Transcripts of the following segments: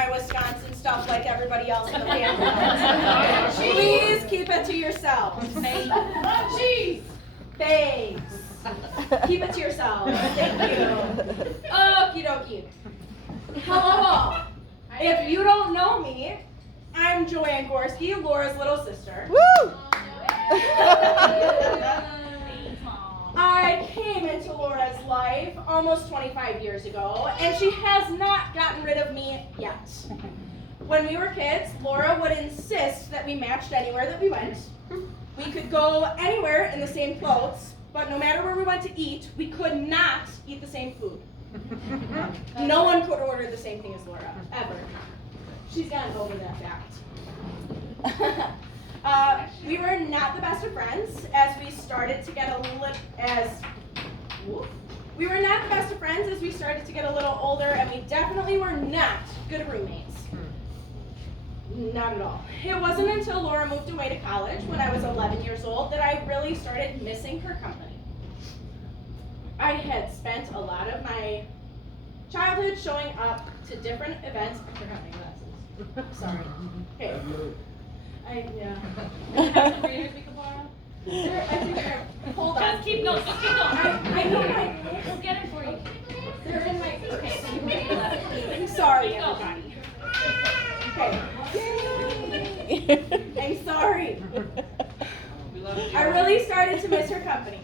my Wisconsin stuff like everybody else in the family. Please keep it to yourselves. Jeez. Thanks. Keep it to yourselves. Thank you. Okie dokie. Hello all. If you don't know me, I'm Joanne Gorski, Laura's little sister. Woo! I came into Laura's life almost 25 years ago, and she has not gotten rid of me yet. When we were kids, Laura would insist that we matched anywhere that we went. We could go anywhere in the same clothes, but no matter where we went to eat, we could not eat the same food. No one could order the same thing as Laura, ever. She's gonna tell me that fact. We were not the best of friends as we started to get a little older, and we definitely were not good roommates. Not at all. It wasn't until Laura moved away to college when I was 11 years old that I really started missing her company. I had spent a lot of my childhood showing up to different events. I forgot my glasses. Sorry. Okay. Have some readers we could borrow? Hold on. Just keep going. I know my. We'll get it for you. They're in my. Okay. I'm sorry, everybody. Okay. I'm sorry. I really started to miss her company.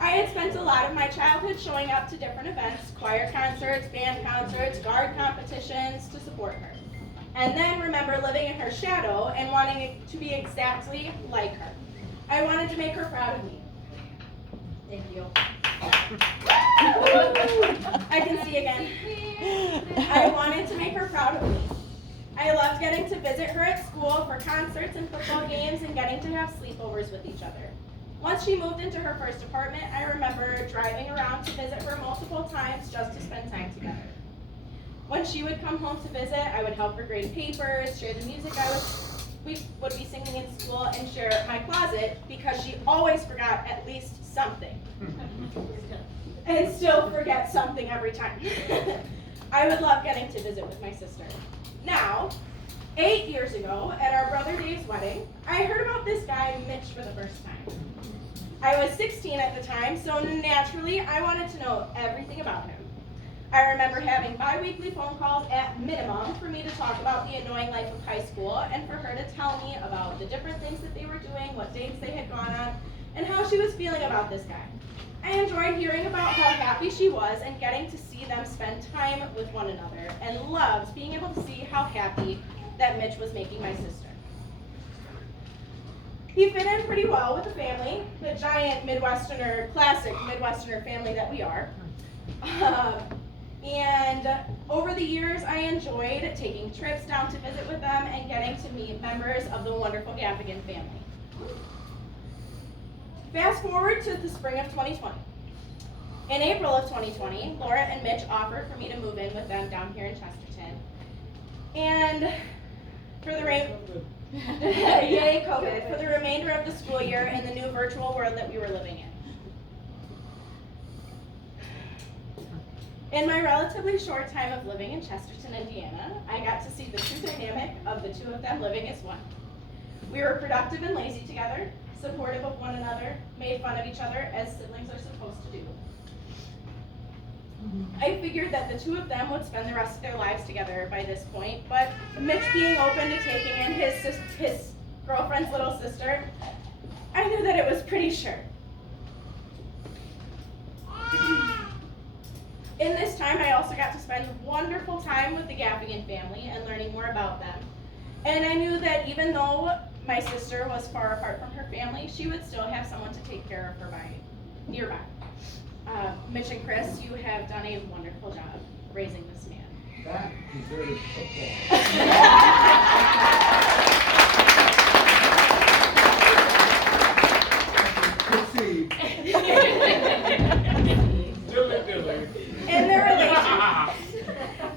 I had spent a lot of my childhood showing up to different events, choir concerts, band concerts, guard competitions to support her. And then remember living in her shadow and wanting it to be exactly like her. I wanted to make her proud of me. Thank you. I can see again. I wanted to make her proud of me. I loved getting to visit her at school for concerts and football games and getting to have sleepovers with each other. Once she moved into her first apartment, I remember driving around to visit her multiple times just to spend time together. When she would come home to visit, I would help her grade papers, share the music we would be singing in school, and share my closet because she always forgot at least something. And still forget something every time. I would love getting to visit with my sister. Now, 8 years ago, at our brother Dave's wedding, I heard about this guy, Mitch, for the first time. I was 16 at the time, so naturally, I wanted to know everything about him. I remember having bi-weekly phone calls at minimum for me to talk about the annoying life of high school and for her to tell me about the different things that they were doing, what dates they had gone on, and how she was feeling about this guy. I enjoyed hearing about how happy she was and getting to see them spend time with one another, and loved being able to see how happy that Mitch was making my sister. He fit in pretty well with the family, the giant classic Midwesterner family that we are. And over the years, I enjoyed taking trips down to visit with them and getting to meet members of the wonderful Gaffigan family. Fast forward to the spring of 2020. In April of 2020, Laura and Mitch offered for me to move in with them down here in Chesterton. And for the yay COVID, for the remainder of the school year in the new virtual world that we were living in. In my relatively short time of living in Chesterton, Indiana, I got to see the true dynamic of the two of them living as one. We were productive and lazy together, supportive of one another, made fun of each other as siblings are supposed to do. I figured that the two of them would spend the rest of their lives together by this point, but Mitch being open to taking in his girlfriend's little sister, I knew that it was pretty sure. In this time, I also got to spend wonderful time with the Gaffigan family and learning more about them. And I knew that even though my sister was far apart from her family, she would still have someone to take care of her nearby. Mitch and Chris, you have done a wonderful job raising this man. That deserves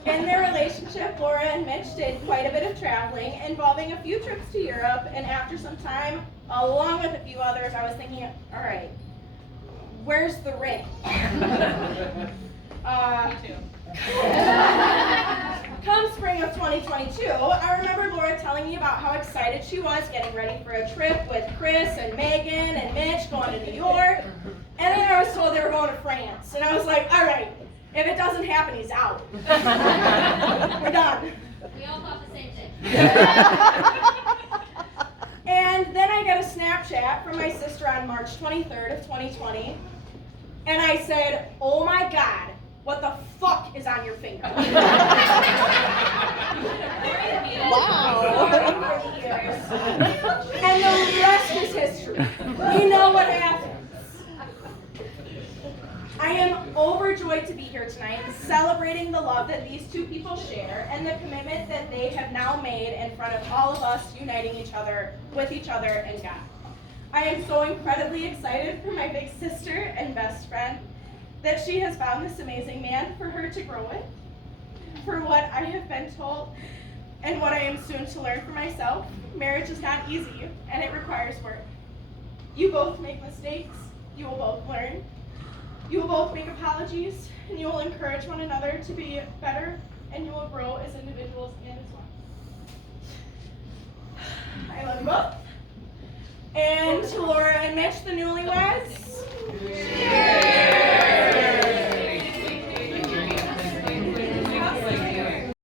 In their relationship, Laura and Mitch did quite a bit of traveling, involving a few trips to Europe, and after some time, along with a few others, I was thinking, all right, where's the ring? Me too. Come spring of 2022, I remember Laura telling me about how excited she was getting ready for a trip with Chris and Megan and Mitch going to New York. And then I was told they were going to France. And I was like, all right, if it doesn't happen, he's out. We're done. We all thought the same thing. And then I got a Snapchat from my sister on March 23rd of 2020. And I said, oh my God, what the fuck is on your finger? Wow. And the rest is history. You know what happens. I am overjoyed to be here tonight, celebrating the love that these two people share and the commitment that they have now made in front of all of us, uniting each other, with each other, and God. I am so incredibly excited for my big sister and best friend that she has found this amazing man for her to grow with, for what I have been told and what I am soon to learn for myself. Marriage is not easy, and it requires work. You both make mistakes, you will both learn, you will both make apologies, and you will encourage one another to be better, and you will grow as individuals and as one. I love you both. And to Laura and Mitch, the new